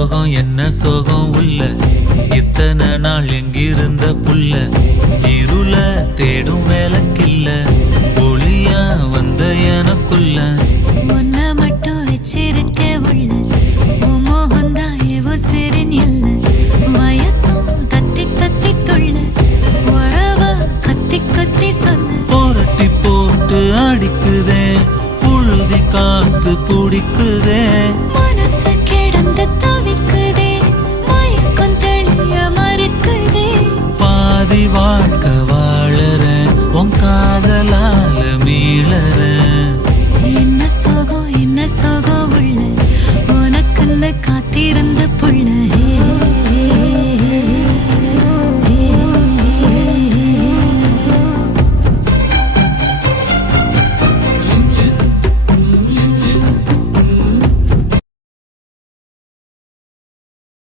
சோகம் என்ன சோகம் உள்ள இத்தனை நாள் எங்கிருந்த புல்ல இருள தேடும் வேலைக்கில்ல ஒளியா வந்த எனக்குள்ள உன்னை மட்டும் வச்சிருக்க உள்ள உன் மோகந்தான் எவோ சிறின் எல்ல வயசும் கத்தி கத்தி கொள்ள உறவ கத்தி கத்தி சொல்ல போரட்டி போட்டு அடிக்குதே புழுதி காத்து பிடிக்குதே